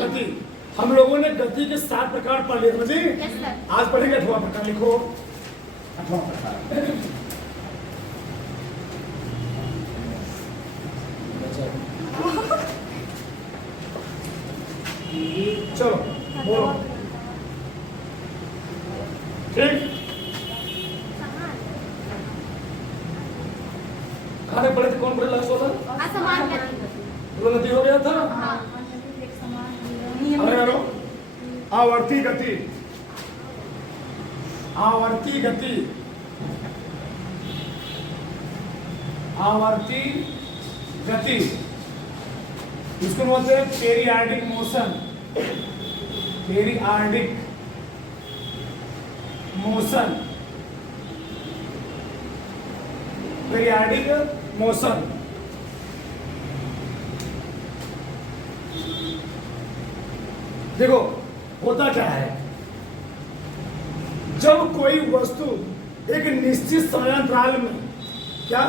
गति। हम लोगों ने गति के 7 प्रकार पढ़ लिए समझे। आज पढ़ेंगे 8वां प्रकार। लिखो 8वां प्रकार। चलो बोलो ठीक। खाने पड़े थे, कौन पड़े लास्ट वाला? गति हो गया था। अरे आवर्ती गति, आवर्ती गति, आवर्ती गति, इसको बोलते हैं periodic motion. Periodic motion, periodic motion. देखो होता क्या है, जब कोई वस्तु एक निश्चित समयांतराल में, क्या,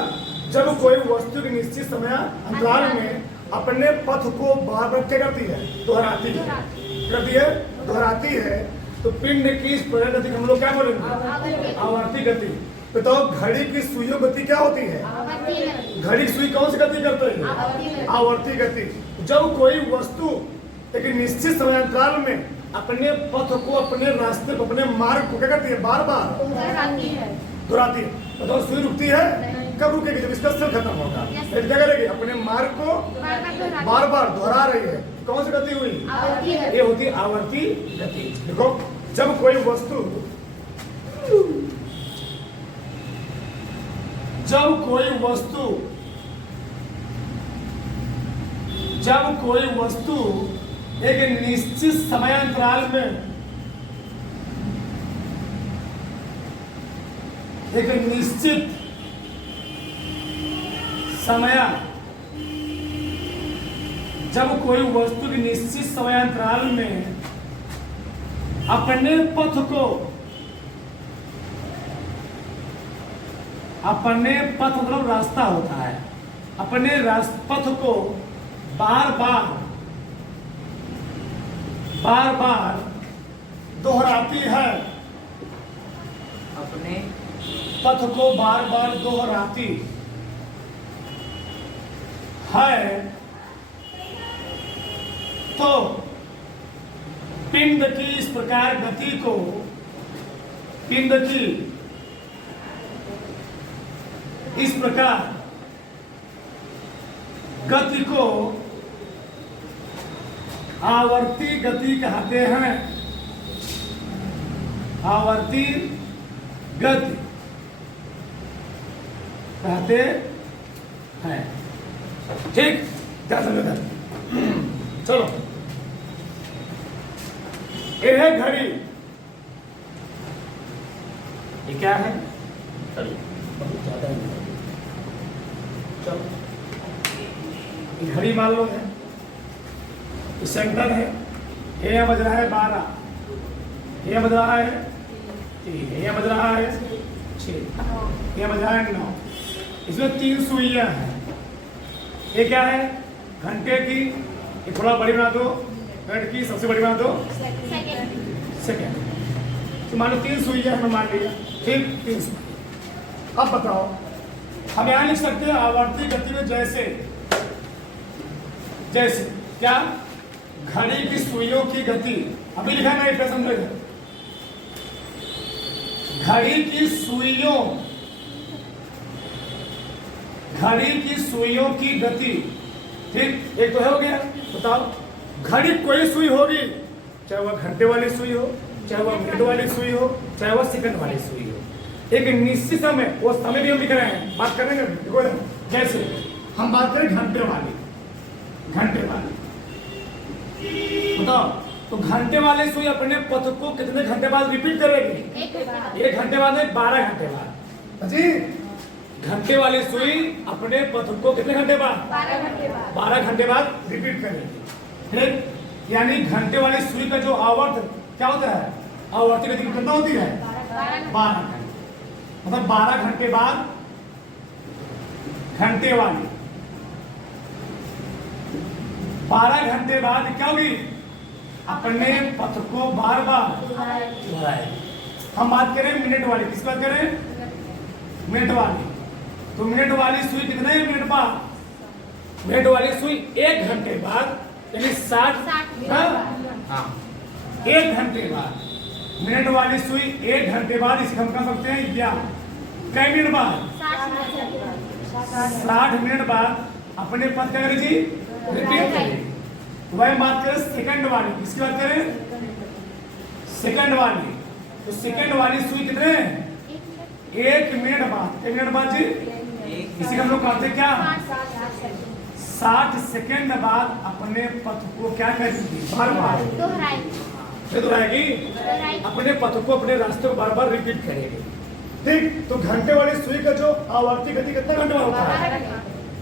जब कोई वस्तु एक निश्चित समयांतराल में अपने पथ को बार बार क्या करती है, दोहराती है, करती है, दोहराती है, तो पिंड की इस प्रलय गति हम लोग क्या बोलेंगे? आवर्ती गति। बताओ घड़ी की सुइयों गति क्या होती है? घड़ी की सुई कौन सी गति करते हैं? आवर्ती गति। जब कोई वस्तु एक निश्चित समयांतराल में अपने पथ को, अपने रास्ते को, अपने मार्ग को क्या करती है? बार बार दोहराती है। बताओ सुई रुकती है? कब रुकेगी? जब इसका सेल खत्म होगा। एक क्या करेगी? अपने मार्ग को बार बार दोहरा रही है। कौन सी गति हुई? ये होती है आवर्ती गति। देखो जब कोई वस्तु, जब कोई वस्तु, जब कोई वस्तु एक निश्चित समयांतराल में, एक निश्चित समय, जब कोई वस्तु के निश्चित समयांतराल में अपने पथ को, अपने पथ मतलब रास्ता होता है, अपने पथ को बार बार, बार बार दोहराती है, अपने पथ को बार बार दोहराती है, तो पिंड की इस प्रकार गति को, पिंड की इस प्रकार गति को आवर्ती गति कहते हैं। आवर्ती गति कहते हैं। ठीक, क्या समझ? चलो ये है घड़ी। ये क्या है? घड़ी। बहुत ज्यादा है। चलो ये घड़ी मान लो है, सेंटर है, ये बज रहा है 12, ये बज रहा है 3, ये बज रहा है 6, ये बज रहा है 9। इसमें 3 सुइयां हैं। ये क्या है? घंटे की। ये थोड़ा बड़ी बना दो, मिनट की सबसे बड़ी बना दो, सेकेंड। तो मान लो 3 सुइयां हमने मान लिया। ठीक, 3 सुइयां। अब बताओ हम यहां लिख सकते हैं आवर्ती गति में जैसे, जैसे क्या? घड़ी की सुइयों की गति। अभी लिखा ना, एक समझेगा। घड़ी की सुइयों, घड़ी की सुइयों की गति। ठीक, एक तो हो गया। बताओ घड़ी कोई सुई होगी, चाहे वह घंटे वाली सुई हो, चाहे वह मिनट वाली सुई हो, चाहे वह सेकंड वाली सुई हो, एक निश्चित समय, वो समय भी हम लिख रहे हैं, बात करेंगे। देखो जैसे हम बात करें घंटे वाली, घंटे वाली। बताओ तो घंटे वाले सुई अपने पथ को कितने घंटे बाद रिपीट करेगी? 1 घंटे बाद में 12 घंटे बाद। जी, घंटे वाली सुई अपने पथ को कितने घंटे बाद? 12 घंटे बाद रिपीट करेगी। ठीक, यानी घंटे वाली सुई का जो आवर्त क्या होता है? आवर्ती गति कितना होती है? 12 घंटे। मतलब 12 घंटे बाद घंटे वाली, 12 घंटे बाद क्या होगी? अपने पथ को बार बार दोहराए। हम बात करें मिनट वाली, किस बात करें? मिनट वाली। तो मिनट वाली सुई कितने मिनट बाद? मिनट वाली सुई 1 घंटे बाद, यानी 60। हाँ, 1 घंटे बाद। मिनट वाली सुई 1 घंटे बाद, इसे हम कह सकते हैं या कई मिनट बाद? 60 मिनट बाद अपने पद क्या करें जी? रिपीट करें। वही बात करें सेकंड वाली, किसकी बात करें? सेकंड वाली। तो सेकंड वाली सुई कितने? 1 मिनट बाद। 1 मिनट बाद जी, इसी का हम लोग कहते हैं क्या? 60 सेकंड बाद अपने पथ को क्या करेगी? बार बार दोहराएगी। अपने पथ को, अपने रास्ते को बार बार रिपीट करेगी। ठीक। तो घंटे वाली सुई का जो आवर्ती गति कितना घंटे में होता है?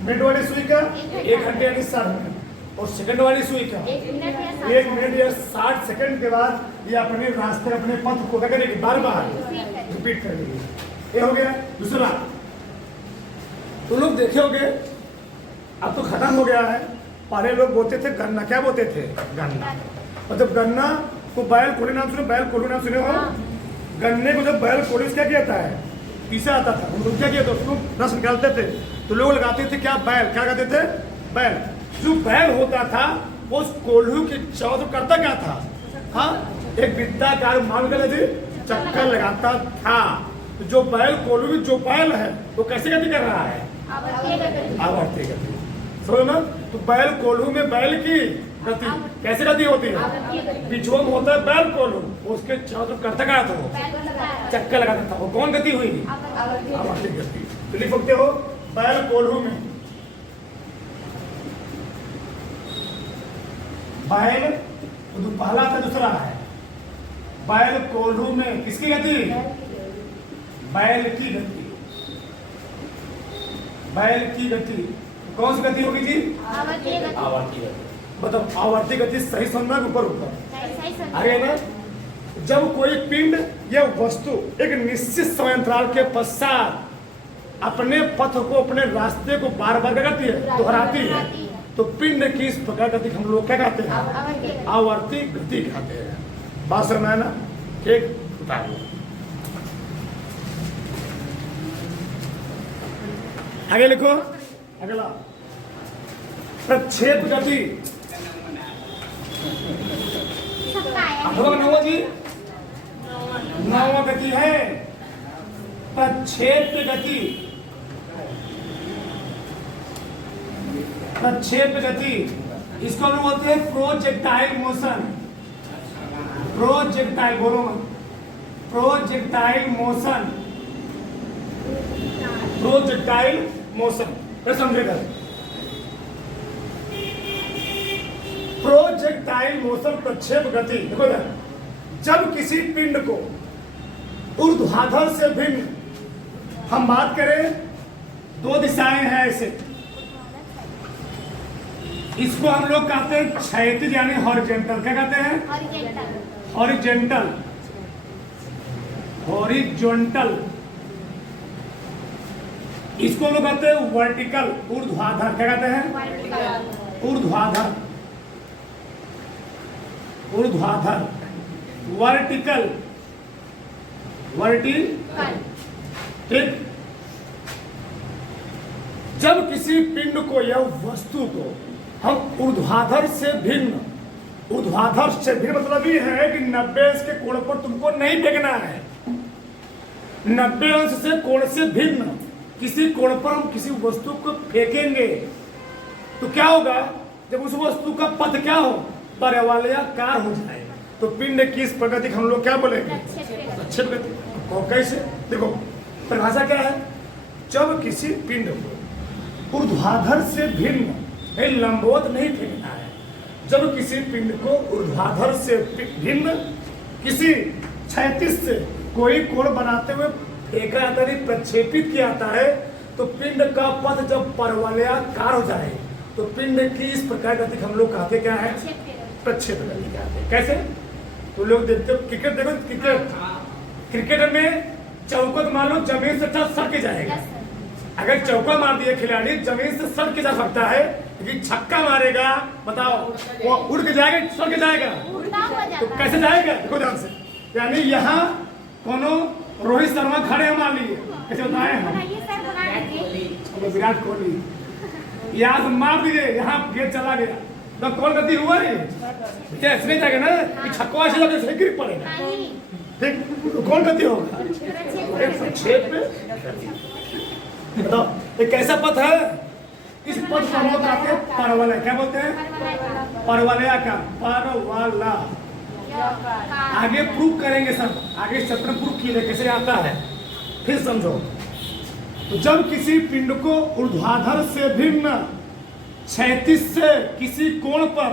मिनट वाली सुई का 1 घंटे यानी 60 मिनट। और सेकंड वाली सुई का 1 मिनट या 60 सेकंड के बाद ये अपने रास्ते, अपने पथ को क्या करेगी? बार बार रिपीट करेगी। ये हो गया। दूसरा, तो लोग देखे होंगे, अब तो खत्म हो गया है। पहले लोग बोलते थे गन्ना। क्या बोलते थे? गन्ना। मतलब गन्ना को बैल कोल्हू नाम सुने? बैल कोल्हू नाम सुने हो? गन्ने को जब बैल कोल्हू क्या किया था? पीसा आता था। हम लोग क्या किया था? उसको रस निकालते थे तो लोग लगाते थे क्या? बैल। क्या कहते थे? बैल। जो बैल होता था वो उस कोल्हू के चारों करता क्या था? हाँ, एक वृत्ताकार मान कर चक्कर लगाता था। तो जो बैल कोल्हू जो बैल है वो कैसे गति कर रहा है? आवर्ती गति। समझो ना? तो बैल कोल्हू में बैल की गति कैसे गति होती है? बिछुआ में होता है बैल कोल्हू, उसके चारों करता क्या था? वो चक्कर लगाता था। वो कौन गति हुई? आवर्ती गति। तो लिख सकते हो बैल कोल्हू में, बैल तो पहला था, दूसरा है बैल कोल्हू में किसकी गति? बैल की गति। बैल की गति कौन सी गति होगी जी? आवर्ती गति। मतलब आवर्ती गति सही सुनना, ऊपर ऊपर आगे ना। जब कोई पिंड या वस्तु एक निश्चित समय अंतराल के पश्चात अपने पथ को, अपने रास्ते को बार बार क्या करती है? दोहराती है, तो पिंड की इस प्रकार गति हम लोग क्या कहते हैं? आवर्ती गति कहते हैं। बात समझ में ना? ठीक, उतारिए। आगे लिखो। अगला प्रक्षेप गति। नवा जी, नवा गति है प्रक्षेप गति। प्रक्षेप गति इसको हम लोग बोलते हैं प्रोजेक्टाइल मोशन। प्रोजेक्टाइल, बोलो प्रोजेक्टाइल मोशन। प्रोजेक्टाइल मोशन फिर समझेगा। प्रोजेक्टाइल मोशन, प्रक्षेप गति। देखो ना, जब किसी पिंड को ऊर्ध्वाधर से भिन्न, हम बात करें 2 दिशाएं हैं ऐसे, इसको हम लोग कहते हैं क्षैतिज यानी हॉरिजॉन्टल। क्या कहते हैं? हॉरिजॉन्टल। हॉरिजॉन्टल। इसको हम लोग कहते हैं वर्टिकल, ऊर्ध्वाधर। क्या कहते हैं? ऊर्ध्वाधर। ऊर्ध्वाधर। वर्टिकल। वर्टिकल। ठीक। जब किसी पिंड को या वस्तु को हम ऊर्ध्वाधर से भिन्न, ऊर्ध्वाधर से भिन्न मतलब ये है कि 90 अंश के कोण पर तुमको नहीं फेंकना है। 90 अंश से कोण से भिन्न किसी कोण पर हम किसी वस्तु को फेंकेंगे तो क्या होगा? जब उस वस्तु का पथ क्या हो? परवलयाकार हो जाए, तो पिंड की इस प्रगति हम लोग क्या बोलेंगे? प्रक्षेप गति। और कैसे? देखो परिभाषा क्या है? जब किसी पिंड को ऊर्ध्वाधर से भिन्न, लंबवत नहीं फेंकना है, जब किसी पिंड को ऊर्ध्वाधर से भिन्न किसी क्षैतिज से कोई कोण बनाते हुए फेंका जाता है, प्रक्षेपित किया जाता है, तो पिंड का पथ जब परवलयाकार हो जाए तो पिंड की इस प्रकार गति हम लोग कहते क्या है? प्रक्षेप गति कहते हैं। कैसे? तो लोग देखते हो क्रिकेट, देखो क्रिकेट, क्रिकेट में चौका मान लो जमीन से सर के जाएगा। अगर चौका मार दिया खिलाड़ी जमीन से सर के जा सकता है, लेकिन छक्का मारेगा बताओ वो उड़ के जाएगा, सर के जाएगा? तो कैसे जाएगा? देखो ध्यान से, यानी यहाँ कोनो रोहित शर्मा खड़े हैं मान लीजिए, कैसे बताए हम? विराट कोहली याद मार दिए, यहाँ गेट चला गया तो कौन गलती हुआ है? क्या ऐसे नहीं जाएगा ना कि छक्का से लगे से गिर पड़ेगा, ठीक? तो कौन गलती होगा? प्रक्षेप पे बताओ ये कैसा पथ है? इस पथ को हम लोग कहते हैं परवलय। क्या बोलते हैं? परवलया का परवला। आगे प्रूफ करेंगे सब, आगे चैप्टर प्रूफ किए कैसे आता है, फिर समझो। तो जब किसी पिंड को ऊर्ध्वाधर से भिन्न क्षैतिज से किसी कोण पर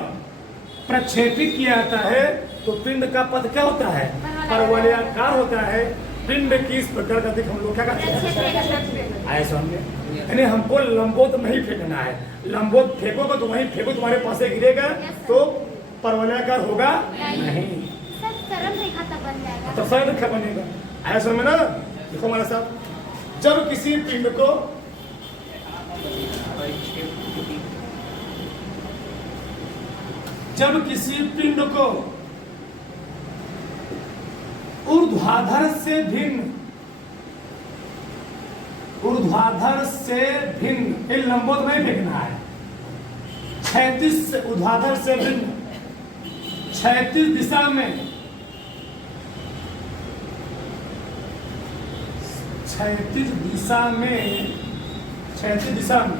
प्रक्षेपित किया जाता है तो पिंड का पथ क्या होता है? परवलयाकार होता है। पिंड की इस प्रकार का हम लोग क्या कहते हैं? आए समझे? यानी हमको लंबोत नहीं फेंकना है, लंबोत फेंकोगे तो वहीं फेंको, तुम्हारे पास से गिरेगा तो परवलयाकार होगा नहीं, सरल रेखा तक बन जाएगा। तो सरल रेखा बनेगा। आया समझ में ना? देखो हमारे साथ, जब किसी पिंड को ऊर्ध्वाधर से भिन्न ये लंबोत नहीं फेंकना है, क्षैतिज से ऊर्ध्वाधर से भिन्न क्षैतिज दिशा में क्षैतिज दिशा में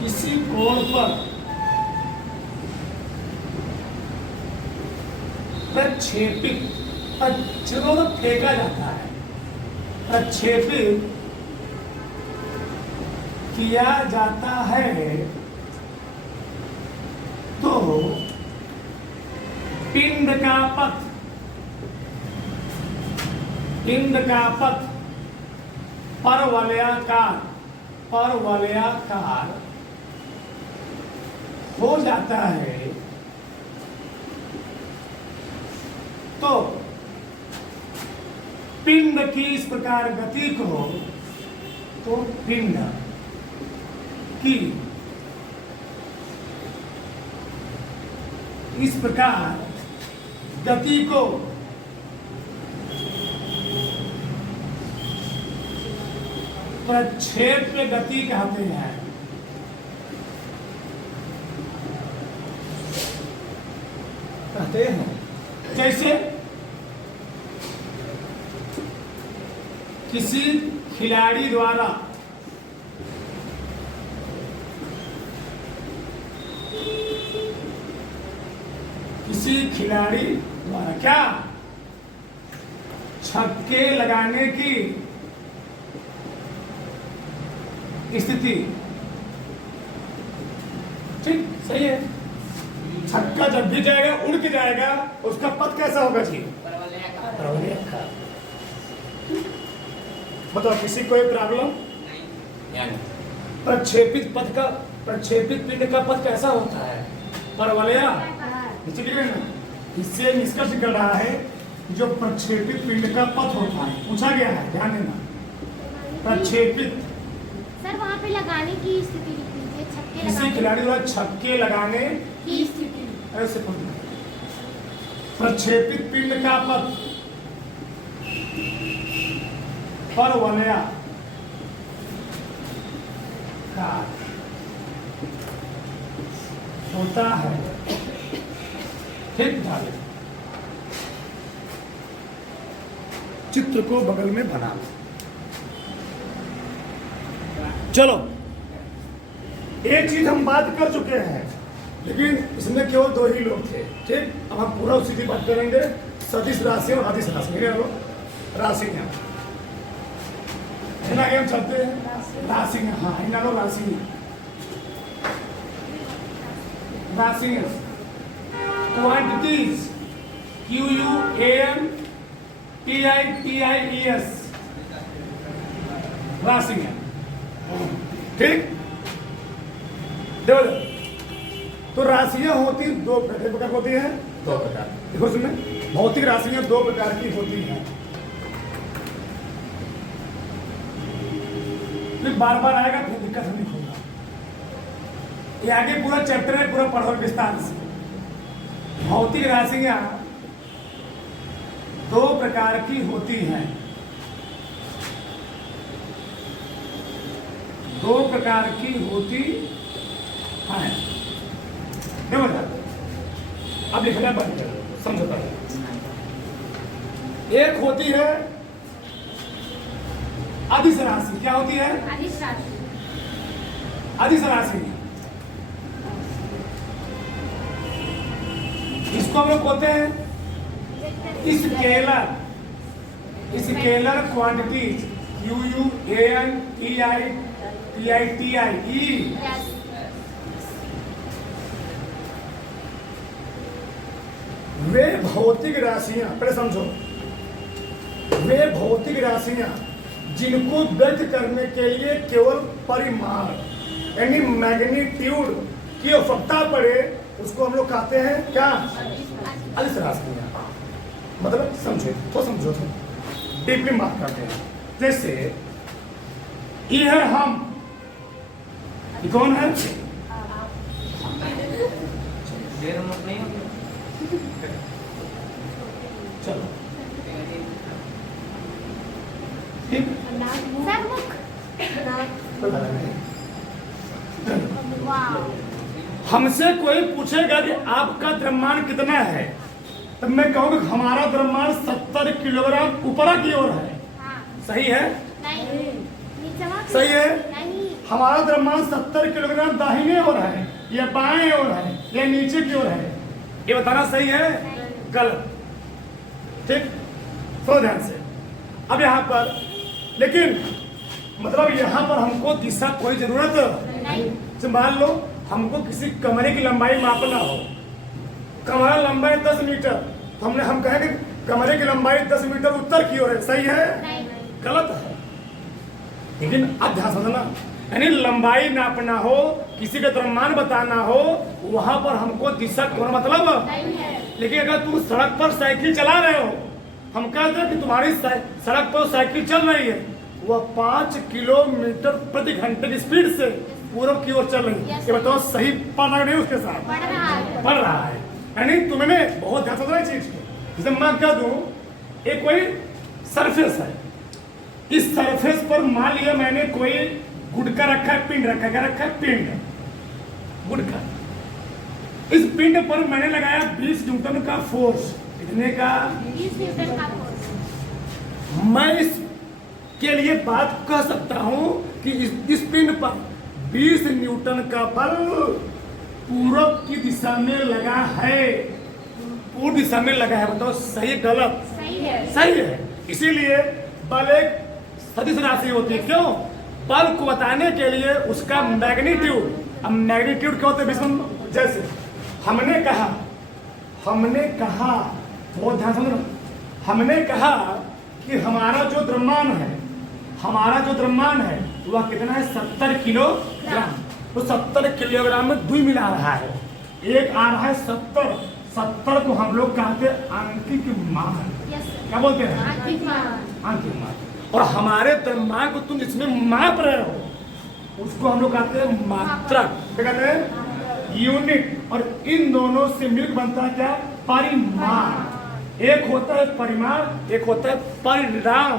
किसी कोण पर प्रक्षेपित फेंका जाता है, प्रक्षेपित किया जाता है तो पिंड का पथ परवलयाकार हो जाता है। तो पिंड की इस प्रकार गति को तो पिंड की इस प्रकार गति को प्रक्षेप गति कहते हैं। जैसे किसी खिलाड़ी द्वारा क्या छक्के लगाने की स्थिति, ठीक सही है। छक्का जब भी जाएगा उड़ के जाएगा, उसका पथ कैसा होगा जी? परवलयाकार। बताओ किसी कोई प्रॉब्लम? प्रक्षेपित पिंड का पथ कैसा होता है? परवलया। इससे निष्कर्ष कर रहा है जो प्रक्षेपित पिंड का पथ होता है, पूछा गया है, ध्यान देना। प्रक्षेपित सर वहाँ पे लगाने की स्थिति लिख लीजिए, छक्के किसी खिलाड़ी द्वारा छक्के लगाने की स्थिति। ऐसे प्रक्षेपित पिंड का पथ परवलया होता है, ठीक। चित्र को बगल में बना लो। चलो एक चीज हम बात कर चुके हैं, लेकिन इसमें केवल दो ही लोग थे, ठीक। अब हम पूरा उसी की बात करेंगे, सदिश राशि और अदिश राशि। राशि हम चलते हैं राशि, हाँ इन राशि क्वांटिटीज QUANTITIES राशि, ठीक। देखो तो राशियां होती दो प्रकार होती हैं, दो प्रकार। देखो सुनिए, भौतिक राशियां दो प्रकार की होती हैं। फिर बार बार आएगा, फिर दिक्कत नहीं होगा। ये आगे पूरा चैप्टर है, पूरा पढ़ो विस्तार से। भौतिक राशियां दो प्रकार की होती हैं। दो प्रकार की होती हैं। देखो अब लिखना बंद करो, समझो पहले। एक होती है अदिश राशि। क्या होती है? अदिश राशि। अदिश राशि इसको हम लोग बोलते हैं स्केलर क्वांटिटीज। QUANTITI वे भौतिक राशियां, पहले समझो, वे भौतिक राशियां जिनको व्यक्त करने के लिए केवल परिमाण यानी मैग्नीट्यूड की आवश्यकता पड़े, उसको हम लोग कहते हैं क्या? अदिश राशियां। मतलब समझो तो डीपली बात करते हैं। जैसे ये है हम, ये कौन है? चलो ठीक। हमसे कोई पूछेगा कि आपका द्रव्यमान कितना है, तब मैं कहूँगा हमारा द्रव्यमान 70 किलोग्राम ऊपर की ओर है। सही है? नहीं। सही है? नहीं। हमारा द्रव्यमान 70 किलोग्राम दाहिने ओर है या बाएं ओर है या नीचे की ओर है, ये बताना सही है? गलत। ठीक, सो ध्यान से। अब यहाँ पर लेकिन मतलब यहाँ पर हमको दिशा कोई जरूरत नहीं। मान लो हमको किसी कमरे की लंबाई मापना हो, कमरा लंबाई 10 मीटर, तो हम कहेंगे कमरे की लंबाई 10 मीटर उत्तर की ओर है। सही है? गलत है। लेकिन अब ध्यान समझना, यानी लंबाई नापना हो, किसी का द्रव्यमान बताना हो, वहां पर हमको दिशा कोण मतलब नहीं है। लेकिन अगर तुम सड़क पर साइकिल चला रहे हो, हम कहते हैं कि तुम्हारी सड़क पर साइकिल चल रही है, वह 5 किलोमीटर प्रति घंटे की स्पीड से पूर्व की ओर चल रही है। ये बताओ सही पढ़ रहा नहीं? उसके साथ पढ़ रहा है। यानी तुमने बहुत ध्यान से चीज को, जैसे मैं कह दूं एक कोई सरफेस है, इस सरफेस पर मान लिया मैंने कोई गुटका रखा है, पिंड रखा है। क्या रखा है? पिंड, गुटका। इस पिंड पर मैंने लगाया 20 न्यूटन का फोर्स। कितने का? 20 न्यूटन का फोर्स। मैं इसके लिए बात कह सकता हूं कि इस पिंड पर 20 न्यूटन का बल पूरब की दिशा में लगा है। पूर्व दिशा में लगा है। बताओ सही गलत? सही है। सही है। इसीलिए बल एक सदिश राशि होती है। क्यों? बल को बताने के लिए उसका मैग्नीट्यूड। अब मैग्नीट्यूड क्या होता है? जैसे हमने कहा बहुत ध्यान समझना, हमने कहा कि हमारा जो द्रव्यमान है वह कितना है? 70 किलोग्राम। तो 70 किलोग्राम में 2 मिला रहा है, एक आ रहा है 70 को हम लोग कहते हैं आंकिक मान। क्या बोलते हैं? आंकिक मान। और हमारे द्रव्यमान को तुम जिसमें माप रहे हो उसको हम लोग कहते हैं मात्रक। क्या कहते हैं? यूनिट। और इन दोनों से मिलकर बनता है क्या? परिमाण। एक होता है परिमाण, एक होता है परिणाम।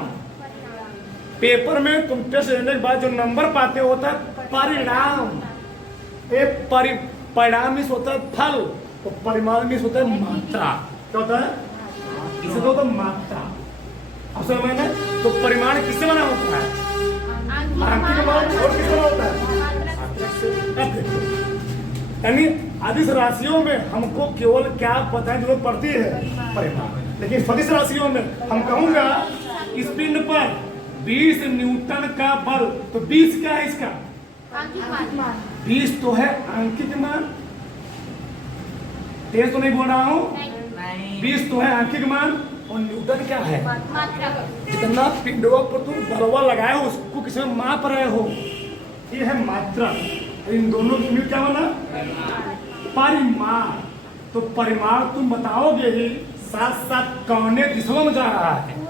पेपर में तुम टेस्ट देने के बाद जो नंबर पाते हो होता है परिणाम। परिणाम में होता है फल, और परिमाण में होता है मात्रा। क्या होता है? इसे तो होता है मात्रा। अब समझ में? तो परिमाण किससे बना होता है? आंकिक मान। और किससे बना होता है? यानी अदिश राशियों में हमको केवल क्या बताने जरूरत पड़ती है? परिमाण। लेकिन सदिश राशियों में हम कहूंगा इस पिंड पर 20 न्यूटन का बल, तो 20 क्या है इसका? 20 तो है आंकिक मान। तेज तो नहीं बोल रहा हूँ? 20 तो है आंकिक मान, और न्यूटन क्या है? जितना पिंडों पर तुम बलवा लगाए हो उसको किसी में माप रहे हो, ये है मात्रा। इन दोनों की मिल क्या बना? परिमाण। तो परिमाण तुम बताओगे ही, साथ साथ कौने दिशाओं में जा रहा है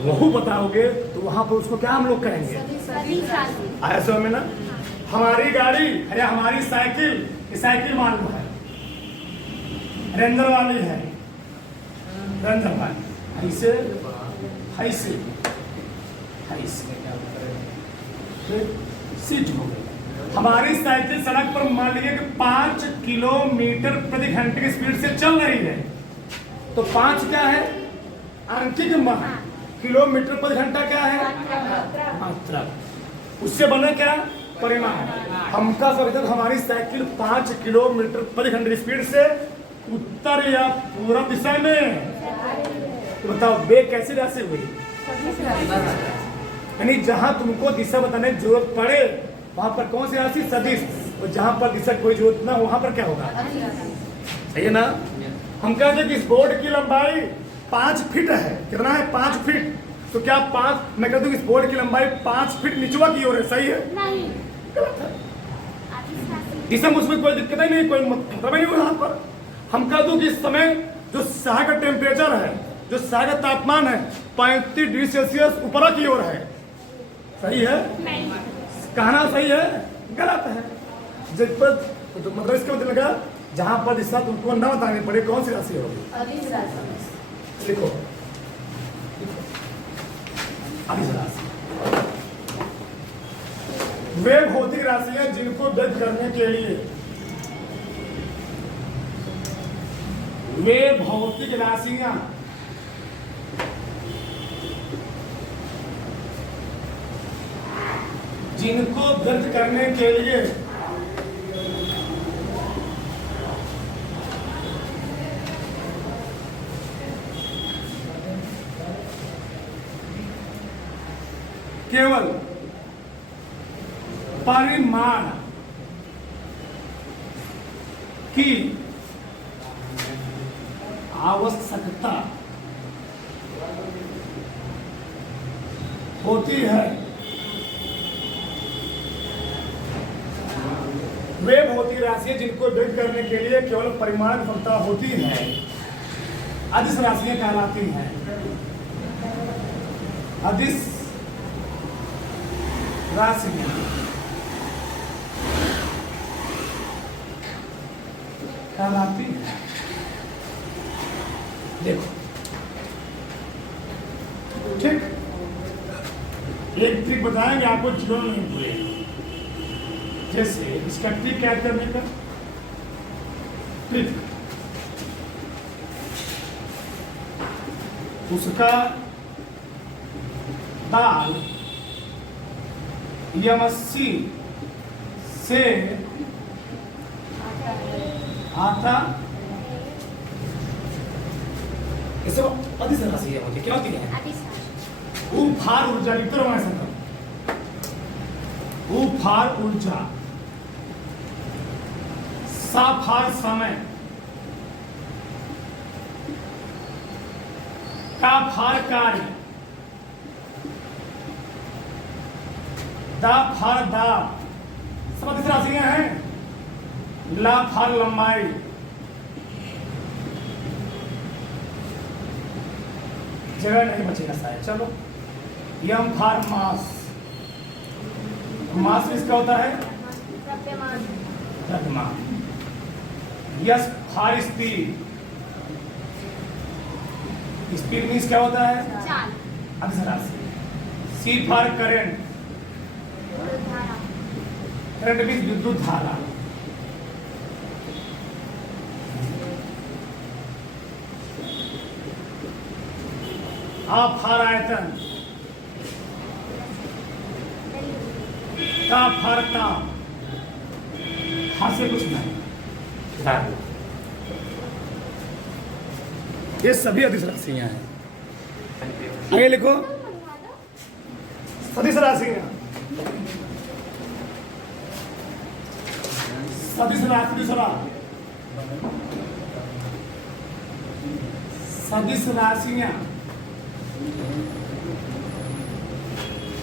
वो बताओगे, तो वहां पर उसको क्या हम लोग कहेंगे? ऐसा में ना, हमारी गाड़ी या हमारी साइकिल, ये साइकिल मान लो है, रेंजर वाली है, रेंजर वाली ऐसे ऐसे ऐसे फिर सीट हो गई। हमारी साइकिल सड़क पर मान लीजिए कि 5 किलोमीटर प्रति घंटे की स्पीड से चल रही है, तो 5 क्या है? आंशिक मान। किलोमीटर प्रति घंटा क्या है? मात्रा। उससे बना क्या? परिमाण। हम कह सकते हैं हमारी साइकिल 5 किलोमीटर प्रति घंटे की स्पीड से उत्तर या पूर्व दिशा में, तो बताओ वेग कैसी राशि हुई? यानी जहां तुमको दिशा बताने की जरूरत पड़े वहां पर कौन सी राशि? सदिश। और जहां पर दिशा की कोई जरूरत ना वहां पर क्या होगा? सही है ना? हम कहते हैं कि इस बोर्ड की लंबाई 5 फीट है। कितना है? 5 फीट। तो क्या 5, मैं कहता हूँ इस बोर्ड की लंबाई 5 फीट निचवा की ओर है। सही है? नहीं। गलत है। दिशा में उसमें कोई दिक्कत ही नहीं, कोई मतलब ही नहीं यहाँ पर। हम कह दूं कि इस समय जो शहर का टेम्परेचर है, जो शहर का तापमान है 35 डिग्री सेल्सियस ऊपर की ओर है। सही है? नहीं। कहना सही है? गलत है। जिस पर तो मतलब इसका मतलब लगा जहां पर दिशा तुमको न बतानी पड़े कौन सी राशि होगी? लिखो अदिश राशि। वे भौतिक राशियां जिनको व्यक्त करने के लिए, वे भौतिक राशियां जिनको व्यक्त करने के लिए केवल परिमाण की आवश्यकता होती है, वे भौतिक राशियां जिनको व्यक्त करने के लिए केवल परिमाण की आवश्यकता होती है अदिश राशियां कहलाती हैं। अदिश राशियां कहलाती हैं। देखो ठीक, एक ट्रिक बताएंगे आपको, जीवन नहीं भूलेगा। जैसे इसका ट्रिक क्या करने का? ट्रिक उसका दाल यमसी से आता, इसे अदिश राशि होती क्या होती है? उफार ऊर्जा लिखते रहो ऐसा करो। उफार ऊर्जा, साफार समय, काफार कार्य, दाफार दाब, सब अदिश राशियां हैं। लाफार लंबाई, जगह नहीं बचेगा शायद। चलो यम फार मास, मास इसका होता है द्रव्यमान। यस फार स्पीड, स्पीड मीन्स क्या होता है? चाल। अदिश राशि। सी फार करंट, करंट मीन्स विद्युत धारा। आप फार आयतन, ता फार ताप, हाथ से कुछ नहीं। ये सभी अदिश राशियां हैं। आगे लिखो सदिश राशियां। सदिश राशि दूसरा, सदिश राशियां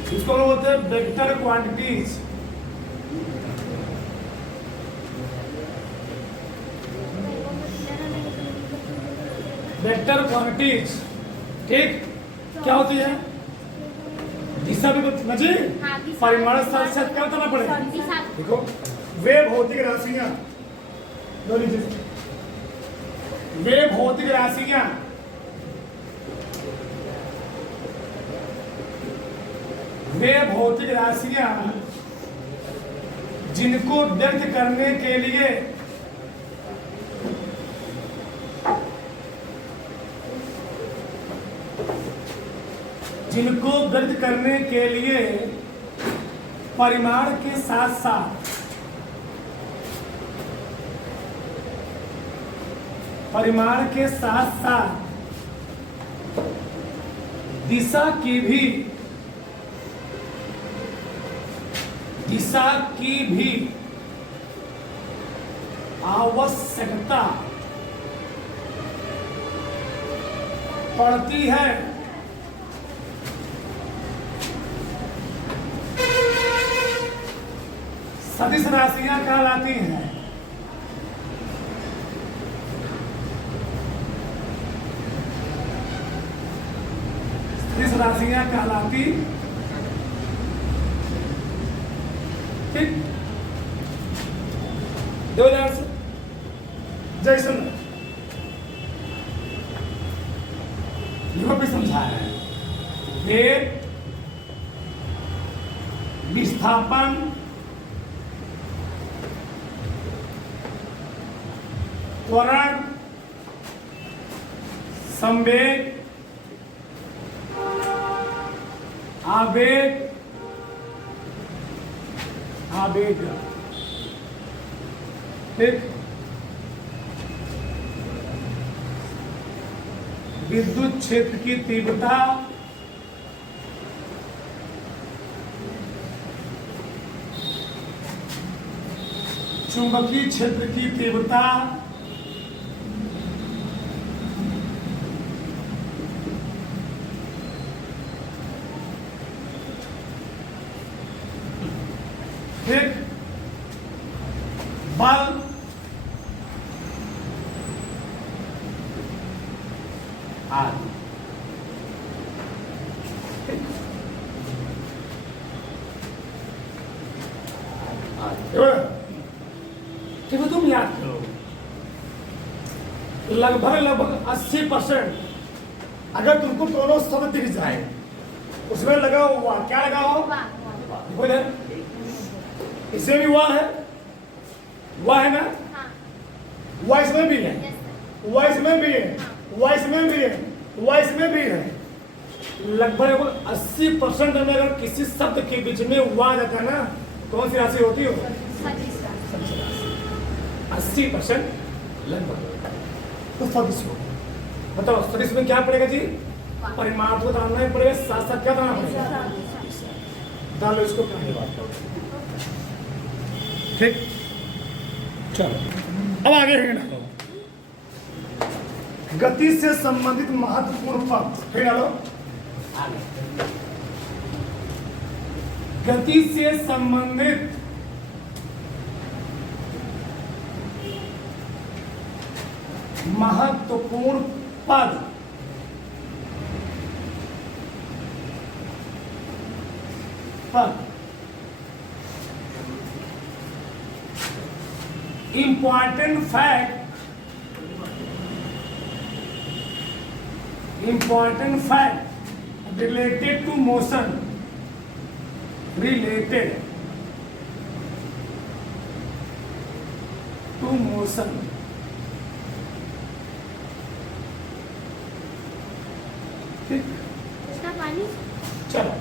इसको बोलते हैं वेक्टर क्वांटिटीज। वेक्टर क्वांटिटीज ठीक क्या होती है? दिशा भी जी हाँ, दिशा। परिमाण साथ साथ क्या बताना पड़ेगा? दिशा। देखो वे भौतिक राशियां, वे भौतिक राशियां जिनको व्यक्त करने के लिए परिमाण के साथ साथ दिशा की भी आवश्यकता पड़ती है। सदिश राशियां कहलाती हैं। सदिश राशियां कहलाती, ठीक, देवदास जैसन यह भी समझा है। वेद, विस्थापन, त्वरण, संवेग, आवेग, ठीक, विद्युत क्षेत्र की तीव्रता, चुंबकीय क्षेत्र की तीव्रता, ठीक, बल, आदि। कि तुम याद करो, लगभग 80% अगर तुमको दोनों शब्द दिख जाए, उसमें लगा हुआ क्या लगा हो, बोले इसमें भी वाह है, वाह है ना, वाह इसमें भी है, वाह इसमें भी है, वाह इसमें भी है, वाह इसमें भी है। लगभग 80% में अगर किसी शब्द के बीच में वाह जाता है ना, कौन सी राशि होती हो? 80% लगभग तो सदिश हो। बताओ सदिश में क्या पड़ेगा जी? परिमाण को डालना ही पड़ेगा, साथ साथ क्या डालना पड़ेगा? डालो इसको, ठीक। चलो अब आगे है ना, गति से संबंधित महत्वपूर्ण पद, फिर डालो गति से संबंधित महत्वपूर्ण पद, important fact related to motion, ठीक। उसका पानी चलो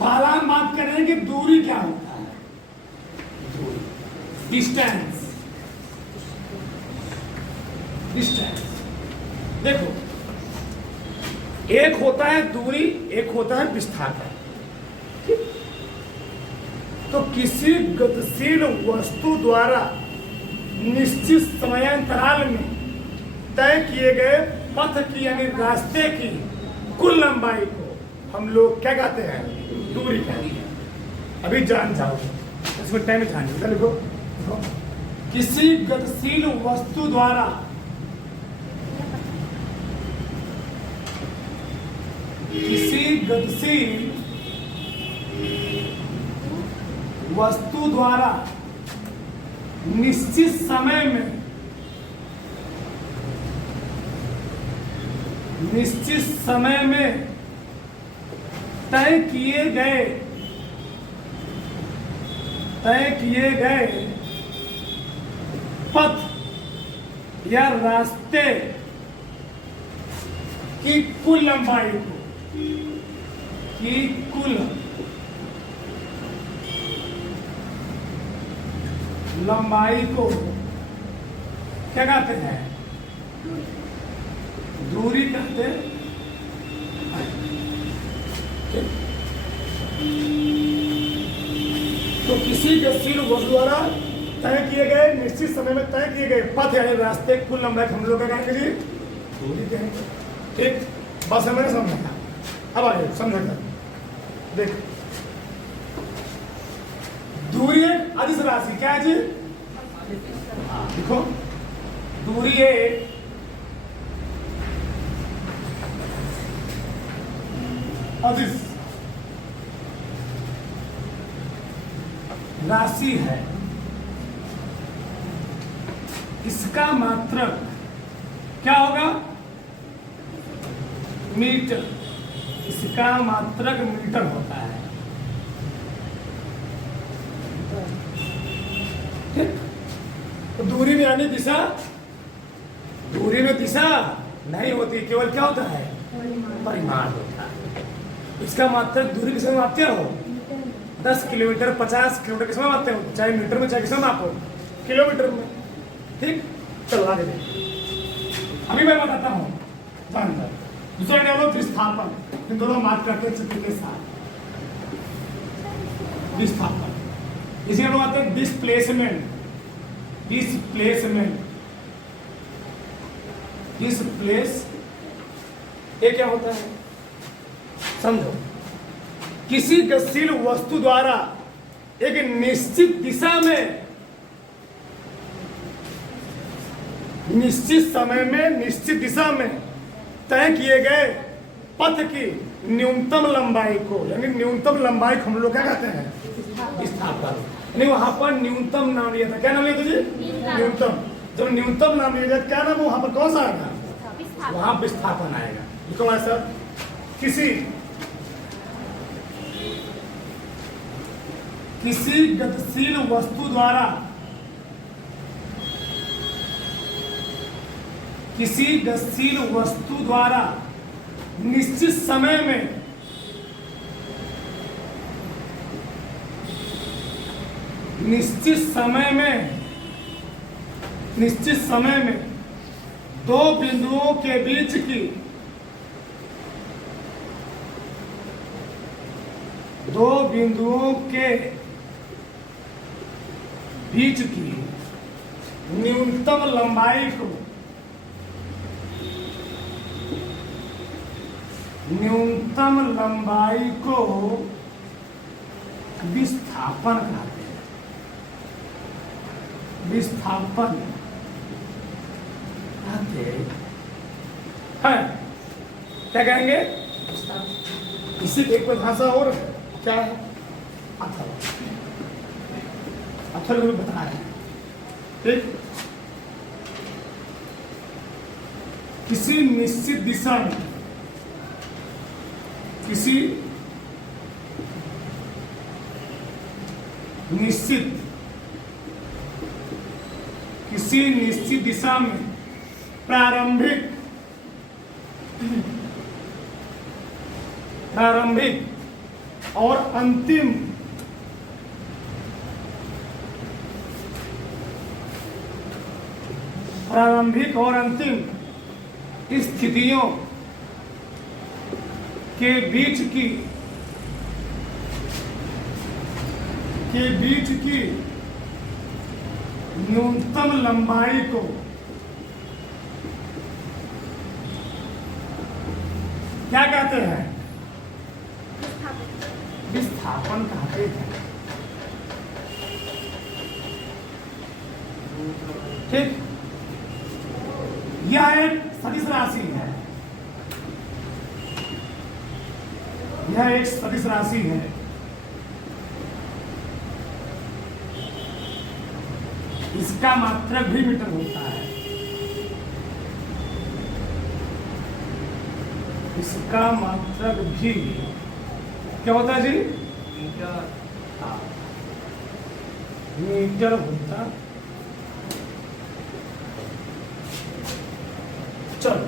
पहला हम बात कर रहे हैं कि दूरी क्या होता है। डिस्टेंस देखो, एक होता है दूरी, एक होता है विस्थापन। तो किसी गतिशील वस्तु द्वारा निश्चित समयांतराल में तय किए गए पथ की यानी रास्ते की कुल लंबाई को हम लोग क्या कहते हैं? दूरी कहते हैं। अभी जान जाओ, इसमें टाइम ध्यान लिखो। किसी गतिशील वस्तु द्वारा निश्चित समय में तय किए गए पथ या रास्ते की कुल लंबाई को क्या कहते हैं? दूरी कहते हैं। तो किसी गतिशील वस्तु द्वारा तय किए गए निश्चित समय में तय किए गए पथ यानी रास्ते कुल लंबाई हम लोग क्या कहेंगे? दूरी कहेंगे। ठीक, बस हमें समझना। अब आगे समझेगा। देख, दूरी एक अदिश राशि क्या है जी? देखो, दूरी एक अदिश राशि है। इसका मात्रक क्या होगा? मीटर। इसका मात्रक मीटर होता है। ठीक, तो दूरी में यानी दिशा, दूरी में दिशा नहीं होती, केवल क्या होता है? परिमाण होता है। इसका मात्रक दूरी किसमें मापते हो? 10 किलोमीटर 50 किलोमीटर किसमें मापते हो? चाहे मीटर में चाहे किसमें मापो? किलोमीटर में। ठीक, चलो आगे देखिए। अभी मैं बताता हूँ जानकर। दूसरा डेवलप विस्थापन, इन दोनों बात करते हैं चित्र के साथ। विस्थापन, इसी हम लोग आते हैं डिस्प्लेसमेंट। ये क्या होता है समझो। किसी गतिशील वस्तु द्वारा एक निश्चित दिशा में निश्चित समय में निश्चित दिशा में तय किए गए पथ की न्यूनतम लंबाई को, यानी न्यूनतम लंबाई को हम लोग क्या कहते हैं? विस्थापन। यानी वहां पर न्यूनतम नाम लिया था। क्या नाम लिया था जी? न्यूनतम। जब न्यूनतम नाम लिया जाए क्या नाम, वहां पर कौन सा आएगा? वहां विस्थापन आएगा। लिखो ऐसा, किसी गतिशील वस्तु द्वारा निश्चित समय में दो बिंदुओं के बीच की न्यूनतम लंबाई को विस्थापन कहते हैं। विस्थापन कहते हैं। क्या कहेंगे? इसी एक परिभाषा और क्या है? अथर्व को बता रहे हैं। ठीक, किसी निश्चित दिशा में किसी निश्चित दिशा में प्रारंभिक और अंतिम स्थितियों के बीच की न्यूनतम लंबाई को क्या कहते हैं? विस्थापन कहते हैं। ठीक, यह एक सदिश राशि है। इसका मात्रक भी मीटर होता है। इसका मात्रक भी क्या होता है जी? हाँ, मीटर होता। चलो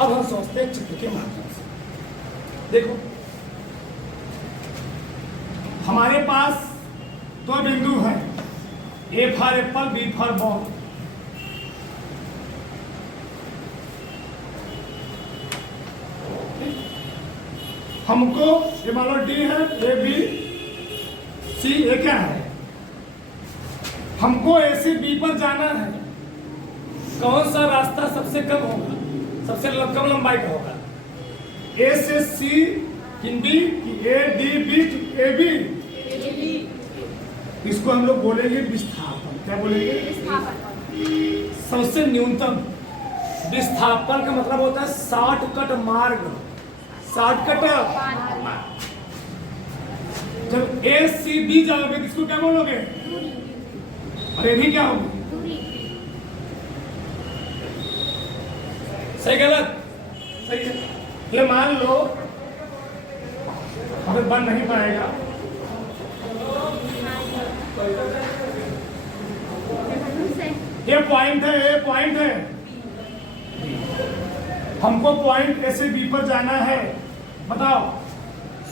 अब हम सोचते हैं चित्र के माध्यम से। देखो हमारे पास दो बिंदु हैं, A for apple, B for ball. हमको ये मान लो डी है, ए बी सी, ए क्या है? हमको ए से बी पर जाना है। कौन सा रास्ता सबसे कम होगा, सबसे कम लंबाई का होगा? ए से C in B, A D B, A B. इसको हम लोग बोलेंगे विस्थापन। क्या बोलेंगे? सबसे न्यूनतम विस्थापन का मतलब होता है शॉर्टकट मार्ग, शॉर्टकट। जब ए सी बी जाओगे तो इसको क्या बोलोगे? और ये भी क्या होगी? सही गलत? सही है। ये मान लो हमें बन नहीं पाएगा। ये पॉइंट है, ये पॉइंट है। हमको पॉइंट ए से बी पर जाना है। बताओ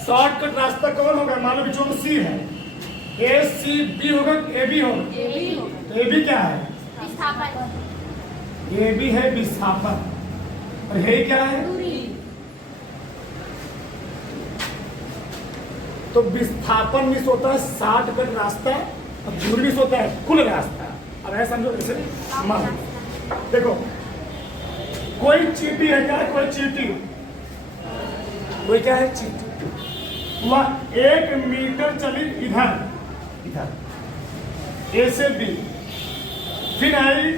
शॉर्टकट रास्ता कौन होगा? मान लो बीच में सी है, ए सी बी होगा, ए बी होगा। तो ए बी क्या है? ए बी है विस्थापन, और है क्या है? तो विस्थापन मिस होता है शॉर्टकट रास्ता, और दूरी मिस होता है कुल रास्ता। अब ऐसा समझो, जैसे मान देखो कोई चींटी है, क्या है? कोई चींटी, कोई क्या है? चींटी। वह 1 मीटर चली इधर, इधर ए से बी, फिर आई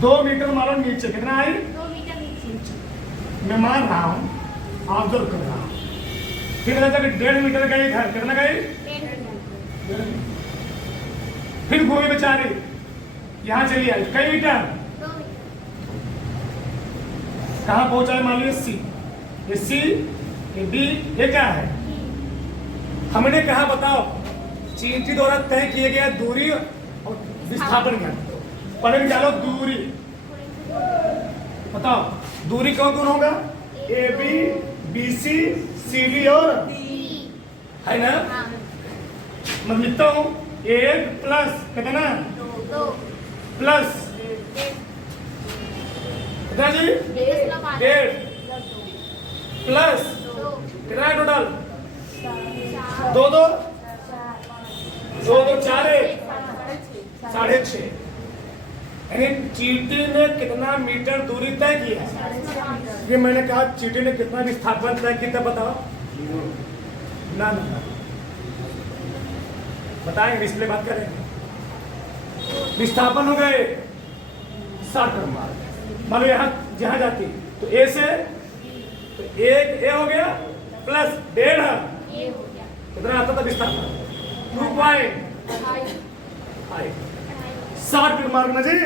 2 मीटर मारो नीचे। कितना आई? 2 मीटर नीचे। मैं मान रहा हूं, ऑब्जर्व कर रहा हूं। फिर 1.5 मीटर गई इधर। कितना गई? 1.5 मीटर। फिर घूमी बेचारी, यहां चली आई। कई मीटर? 2 मीटर। कहां पहुंचाए? मान लीजिए सी, ये सी, ये डी, ये क्या है? हमने कहा बताओ चींटी द्वारा तय किए गए दूरी और विस्थापन क्या? पढ़े में डालो दूरी। बताओ दूरी कौन कौन होगा? A B, B C, C D और है ना? मैं लिखता हूं 1 प्लस कितना? 2 प्लस कितना जी? 1.5 प्लस कितना है टोटल? 2 2 2 2 4 6.5। यानी चींटी ने कितना मीटर दूरी तय किया? ये मैंने कहा चींटी ने कितना विस्थापन तय किया? बताओ ना, ना बताएंगे, इसलिए बात करेंगे। विस्थापन हो गए 60 मार्क। मान लो यहाँ जहां जाती तो ए से, तो 1 ए हो गया प्लस 1.5 कितना आता था विस्थापन? 2.5 60 मार्क ना जी।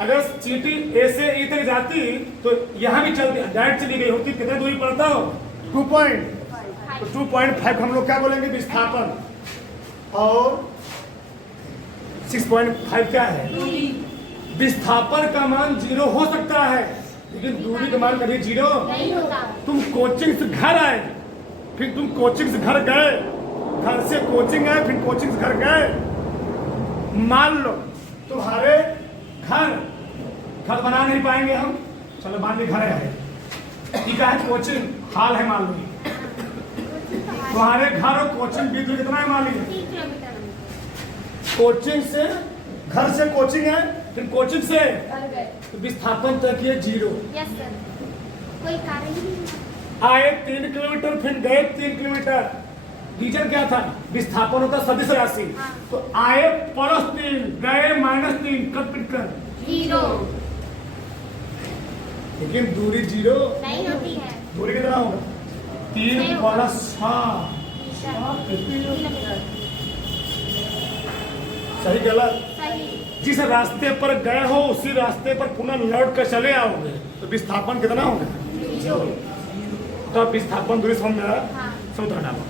अगर चींटी ए से ई तक जाती तो यहां भी चलती, डायरेक्ट चली गई होती, कितनी दूरी पड़ता हो? 2.5 हम लोग क्या बोलेंगे? विस्थापन। और 6.5 क्या है? विस्थापन का मान 0 हो सकता है, लेकिन दूरी का मान कभी 0 नहीं होता। तुम कोचिंग से घर आए, फिर तुम कोचिंग से घर गए, घर से कोचिंग आए, फिर कोचिंग से घर गए। मान लो तुम्हारे घर बना नहीं पाएंगे हम, चलो मान ली घर है, ठीक है, कोचिंग हाल है मान लो। तुम्हारे घर और कोचिंग बीच में कितना है मान लीजिए? 3 किलोमीटर। कोचिंग से, घर से कोचिंग है, फिर कोचिंग से गए तो विस्थापन तक ये 0। Yes sir. कोई कारण ही नहीं। आए 3 किलोमीटर, फिर गए 3 किलोमीटर। रीजन क्या था? विस्थापन होता सदिश राशि। हाँ। तो आए +3, गए -3, कट पिट कर 0 लेकिन दूरी 0 नहीं होती है। दूरी कितना होगा? 3 नहीं होगा। + 6 किलोमीटर। सही गलत? सही। जिस रास्ते पर गए हो उसी रास्ते पर पुनः लौट कर चले आओगे तो विस्थापन कितना होगा? जो। तो अब विस्थापन दूरी समझ में आया? हाँ। समुद्र डालो।